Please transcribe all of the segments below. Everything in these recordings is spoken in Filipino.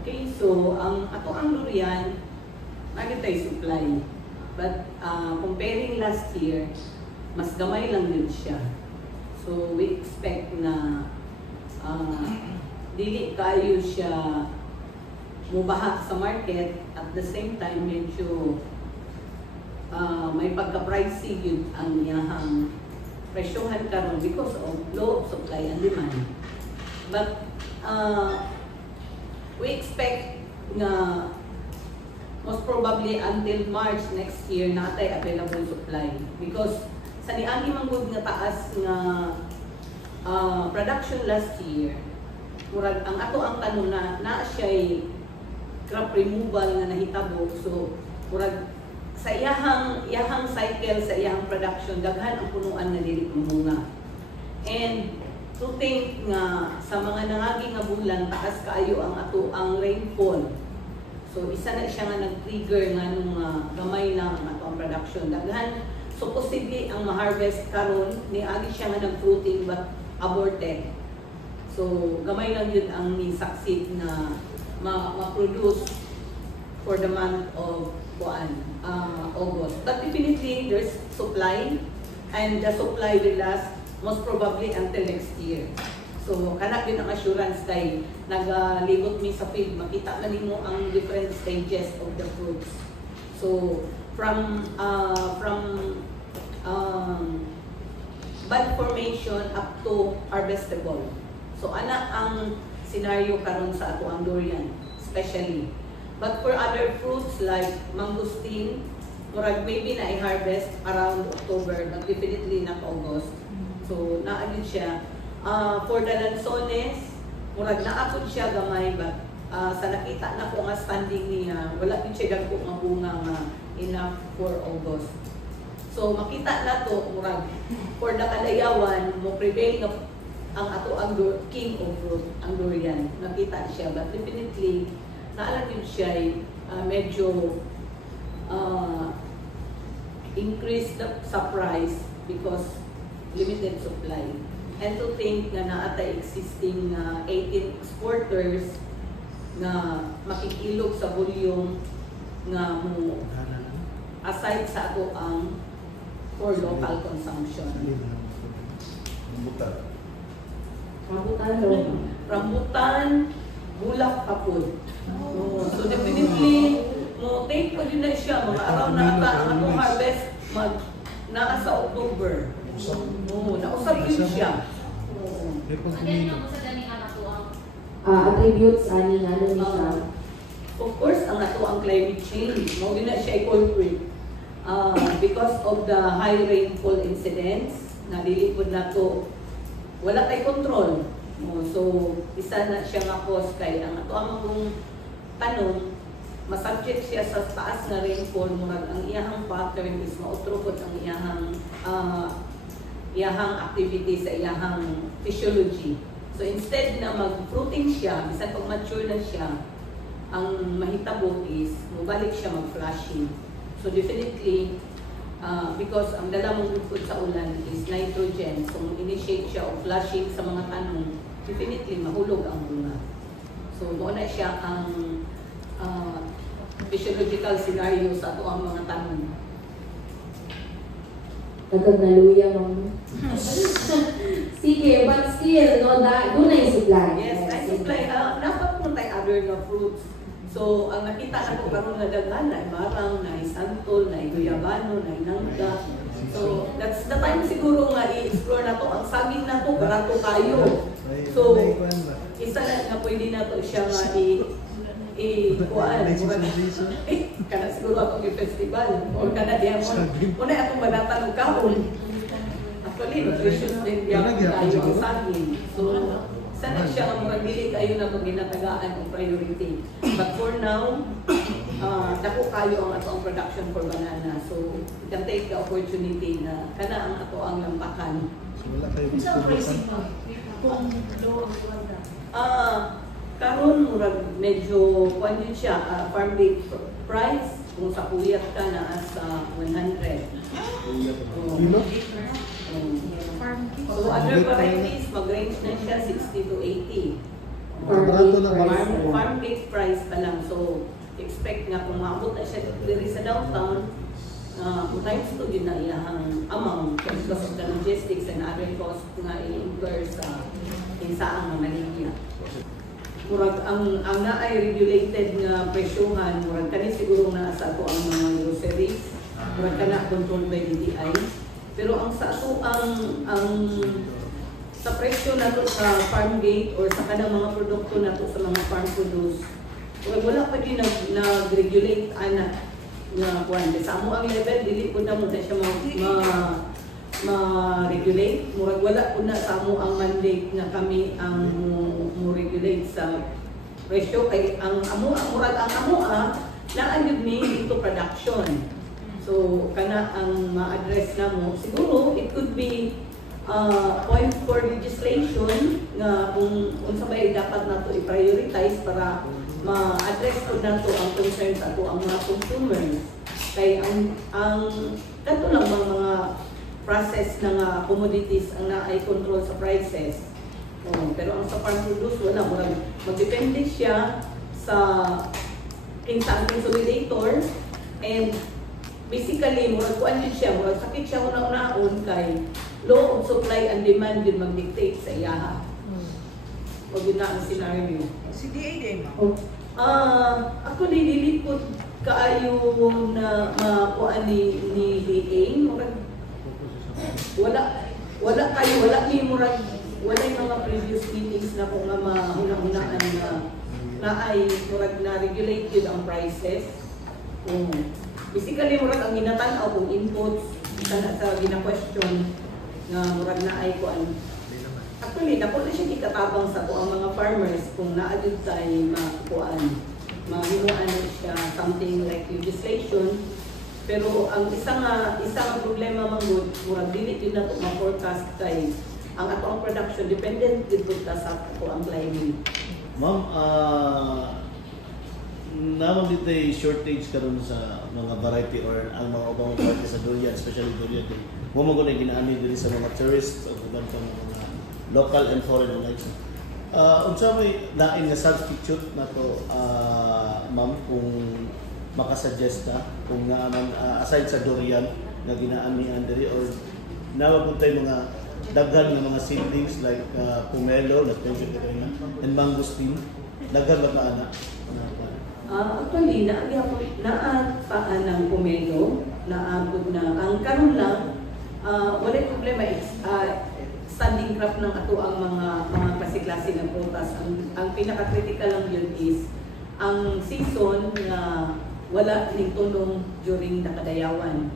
Okay, so ang durian, nakita supply. But comparing last year, mas gamay lang din siya. So we expect na dili kayo siya mubaha sa market, at the same time medyo may pagka-pricey yun ang iyahang presyohan karon because of low supply and demand. But we expect na most probably until March next year natay available supply, because sa niagi manggod nga taas nga production last year, murag ang ato ang tanong na siya crop removal nga nahitabo. So murag sa iyahang cycle sa iyahang production daghan ang punuan na dili munga. And to think nga sa mga nangagi nga bulan taas kaayo ang ato ang rainfall. So isa na siya nga nag-trigger nga nung gamay lang ang ato ang production daghan. So posible ang ma-harvest karon ni agi siya nga nag-fruiting but aborted. So gamay lang yun ang ni-succeed na ma-produce for the month of August. But definitely there's supply, and the supply will last most probably until next year. So kana yun ang assurance kay nagalibot mi sa field, makita man nimo ang different stages of the fruits. So from bud formation up to harvestable. So ana ang scenario karon sa ato ang durian especially. But for other fruits like mangosteen, murag maybe na i-harvest around October, but definitely not August. So naagin siya. For the lanzones, murag naapod siya gamay, but sa nakita na ko nga standing niya, wala din siya dagko nga bunga nga enough for August. So makita na to murag for the kalayawan mo prevail ang ato ang king of fruit, ang durian. Nakita siya, but definitely naalam din siya medyo increase sa price because limited supply. And to think na naata existing 18 exporters na makikilog sa volume nga mo aside sa ato ang for local consumption. Rambutan, bulak kapod. So definitely, mo take pa din na siya, mga araw na ata ang atong harvest naa sa October. Nausap din siya. Attributes ani nga ni siya. Of course, ang ato ang climate change, mo din na siya i-culprit. Because of the high rainfall incidents, nalilipod na to, wala kay control. So, isa na siya nga cause kay ang ato ang tanong, masubject siya sa taas na rainfall, murag ang iyahang pattern is mautrukot ang iyahang activity sa iyahang physiology. So, instead na mag-fruiting siya, bisan pag mature na siya, ang mahitabo is mubalik siya mag-flushing. So, definitely, because ang dala mong food sa ulan is nitrogen, so initiate siya o flushing sa mga tanong, definitely mahulog ang bunga. So muna siya ang physiological scenario sa ato ang mga tanong. Nagkagnaluya mo. Sige, but still, no, doon na yung supply. Yes, I supply. Dapat mo tayo other na fruits. So, ang nakita na ko karon nga daghan na marang, na santol, na guyabano, na nangga. So, that's the time siguro nga i-explore na to. Ang saging na to, barato kayo. So, isa na nga pwede na to siya nga kuan. Kana siguro akong i-festival. O kana diya mo. Muna akong banatan ng kahon. Actually, nutritious din diya kayo ang saging. So, sana siya ang magdili kayo na ginatagaan ang priority. But for now, dako kayo ang ato ang production for banana. So, you can take the opportunity na kana ang ato ang lampakan. Sa pricing mo, kung low ang wala. Karon murag medyo kuan din siya, farm gate price kung sa kuyat ka na sa 100. So other varieties mag-range na siya 60 to 80. Farm gate price nga kung maabot na siya diri sa downtown, times to din na iyahang amount because of the logistics and other costs nga i-incur sa insaang Manila. Murag ang naay regulated nga presyohan, murag kani siguro na sa ato ang mga groceries, murag kana controlled by DTI. Pero ang sa ato ang sa presyo nato sa farm gate or sa kanang mga produkto nato sa mga farm produce, murag wala pa din nag-regulate ana nga kuan. Sa amo ang level dili pud na mo na siya ma-regulate. Murag wala pud na sa amo ang mandate nga kami ang mo regulate sa presyo kay ang amo murag ang amo naa gyud ni into production. So kana ang ma-address namo siguro it could be point for legislation nga kung unsa bay dapat nato i-prioritize para ma-address po nato ang concerns ato ang mga consumers. Kay ang kanto lang mga process na commodities ang naay control sa prices. Pero ang sa farm produce wala, magdepende siya sa kinsa ang consolidator and basically murag kuan din siya, murag sakit siya una-unaon kay law of supply and demand din mag-dictate sa iyaha. Wag yun na ang scenario. Si DA din. Ako dili po kaayo na makuan ni DA. Wala kayo, wala ni murag, wala yung mga previous meetings na kung nga mahuna-hunaan na ay murag na-regulate yun ang prices. Basically, murag ang ginatanaw kung inputs, sa gina-question na murag na ay kuan. Actually, dako na siya kikatabang sa ko ang mga farmers kung naadid tayo makuan. Mahimuan siya something like legislation. Pero ang isang problema manggod, murag dili din nato ma-forecast kay ang ato ang production dependent gid ta sa ko ang climate. Ma'am, naman dito shortage karon sa mga variety or ang mga ubang variety sa durian, especially durian. Mo mo na ginaani diri sa mga tourists o uban pa mga local and foreign like. Unsa may lain nga substitute nato ma'am kung makasuggest ka kung naaman aside sa durian na ginaanian diri or nawag tay mga daghan nga mga seedlings like pomelo na mention ko na and mangosteen daghan ba ana? Actually, naapaan ng pomelo, naabot na. Ang karon lang, wala problema, standing crop ng ato ang mga klase-klase ng prutas. Ang pinaka-critical lang yun is, ang season na wala ning tulong during nakadayawan.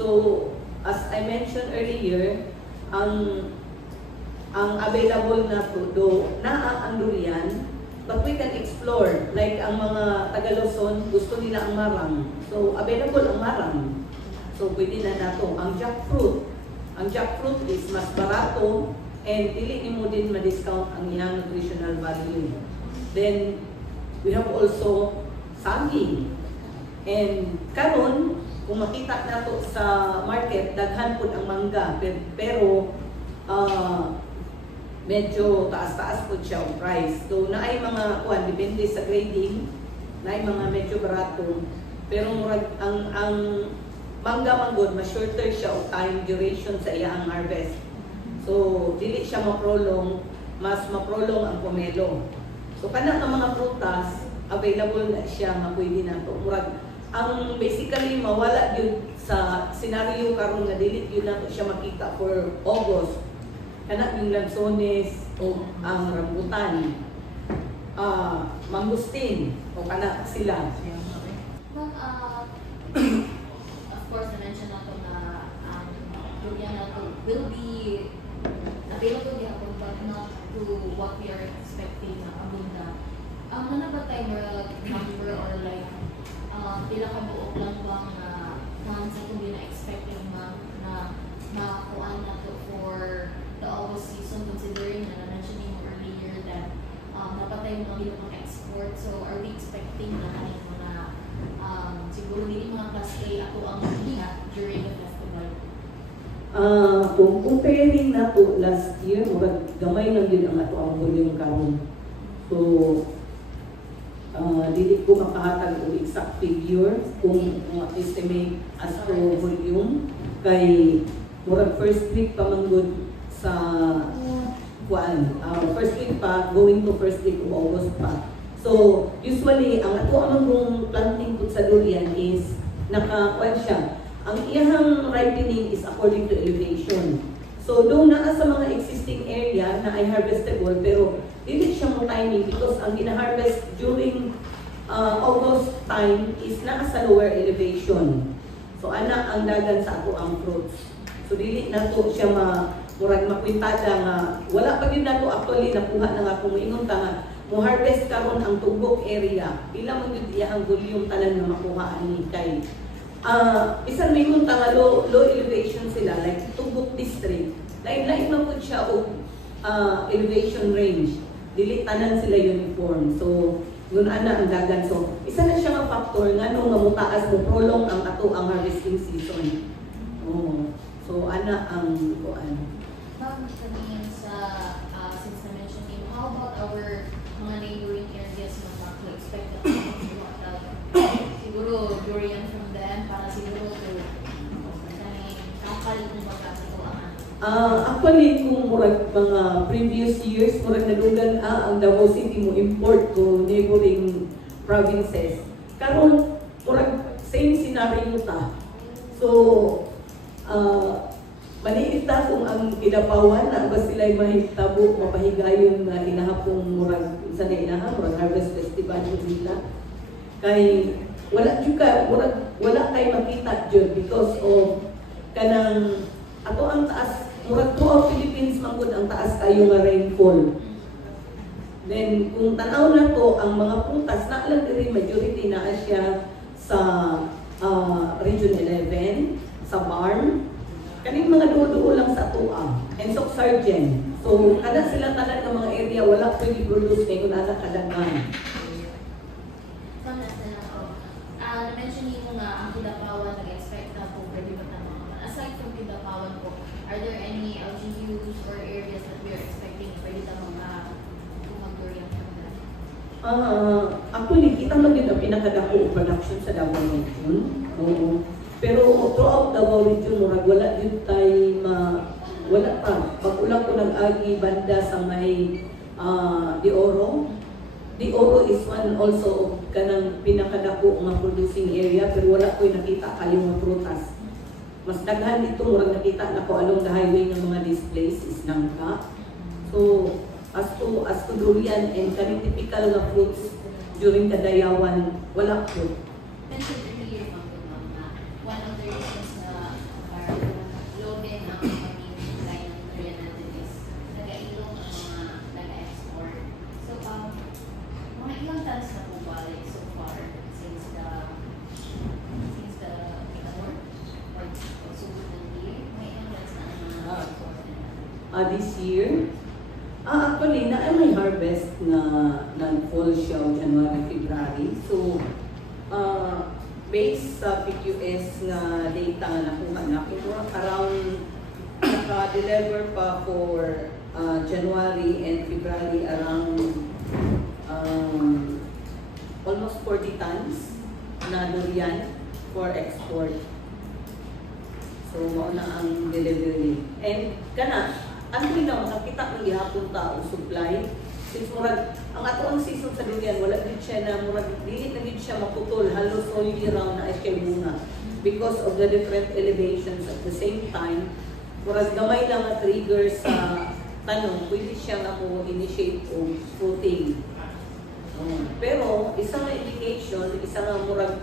So, as I mentioned earlier, ang available na tudo, naa ang durian, but we can explore. Like ang mga Taga-Luzon, gusto nila ang marang. So, available ang marang. So, pwede na nato. Ang jackfruit. Ang jackfruit is mas barato and dili mo din ma-discount ang iyang nutritional value. Then, we have also saging. And karon, kung makita nato sa market, daghan pud ang mangga. Pero, medyo taas-taas po siya ang price. So, naay mga kuan depende sa grading, naay mga medyo barato. Pero murag ang mangga manggod, mas shorter siya o time duration sa iyang harvest. So, dili siya ma-prolong, mas ma-prolong ang pomelo. So, kanang ang mga prutas, available na siya nga pwede na to. Murag ang basically mawala yun sa scenario karon nga dili yun na to siya makita for August. Kana yung lansones o ang rambutan, mangustin o kana sila. Ma'am, of course, na-mention nato na durian nato will be available gihapon but not to what we are expecting na abunda. Ano ba tayo number or like pila ka buok lang bang months na kung na-expecting ma'am na makuhaan nato for the August season, considering na na-mentioning earlier that napatay mo hindi mag-export. So, are we expecting na kanin mo na siguro hindi mga class A ako ang hihinga during the festival? Kung comparing na to last year, gamay lang din ang ato ang volume karon. So, dili ko makahatag og exact figure kung estimate as to volume kay murag first week pa man gud sa first week pa going to first week of August pa. So usually ang ato among planting pud sa durian is naka-kuan siya. Ang iyang ripening is according to elevation. So doon naa sa mga existing area na ay harvestable pero dili siya mo timing because ang gina-harvest during August time is naa sa lower elevation. So ana ang dagan sa ato ang fruits. So dili nato siya murag makwintada nga wala pa gyud nato actually nakuha na nga kung ingon ta nga mo harvest karon ang tubok area. Pila man gyud iya ang volume tanan nga makuha ani kay bisan may ingon ta nga low elevation sila like tubok district. Lain-lain man pud siya og elevation range. Dili tanan sila uniform. So yun ana ang dagan. So isa na siya nga factor nga nung mamutaas mo prolong ang ato ang harvesting season. So ana ang kuan. Ma'am, kanina sa since na-mention niyo, how about our mga neighboring areas na maka-expect na siguro durian from them para siguro to kakal kung baka ito actually kung murag mga previous years murag nadugan ang Davao City mo import to neighboring provinces. Karon murag same scenario ta. So maliit ta kung ang Kidapawan na ba sila'y mahitabo, mapahigayon na inahapong murag, isa na inahap, murag harvest festival mo sila. Kay, wala juga, murag, wala kay makita dyan because of kanang, ato ang taas, murag throughout Philippines mangod ang taas kayo nga rainfall. Then, kung tanaw na to, ang mga prutas, na lang rin majority na siya sa Region 11, sa Barm, kaning mga duo lang sa tuang and so Sargent. So kada sila tanan ng mga area wala pwede produce kay kun ana kadaghan. So nasa na ako. Na-mention niyo nga ang Kidapawan nag-expect na po pwede ba tama. Aside from Kidapawan po, are there any LGUs or areas that we are expecting pwede tama mag-durian from them? Actually kita man gyud ang pinakadako production sa Davao Region. Pero throughout Davao Region, murag wala yun tayo wala pa. Pag-ulang ko nag-agi banda sa may De Oro. De Oro is one also of kanang pinakadako nga producing area pero wala ko'y nakita kayo mga prutas. Mas daghan dito, murag nakita na ko along the highway ng mga displays is nangka. So, as to durian and kaning typical na fruits during kadayawan, wala po. Mentioned earlier one of the reasons na parang low din ang pag-supply ng durian natin is nag-ailong ang mga nag-export. So, mga ilang tons na po ba so far since the north or subod ng year? May ilang tons na ang mga This year, actually, na may harvest na nag-fall siya January, February. So, based sa PQS na data na nakuha na, around naka-deliver pa for January and February around almost 40 tons na durian for export. So, mauna ang delivery. And kana, ano na nakita ng gihapon ta supply. Since murag ang ato ang season sa durian wala din siya na murag dili na gid siya maputol halos all year round na siya bunga because of the different elevations at the same time murag gamay lang nga trigger sa tanong pwede siya nga mo initiate o fruiting. Pero isang indication, isang murag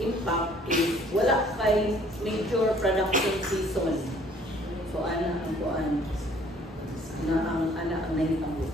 impact is wala kay major production season. So ana ang kuan na ang anak ang nahitabo.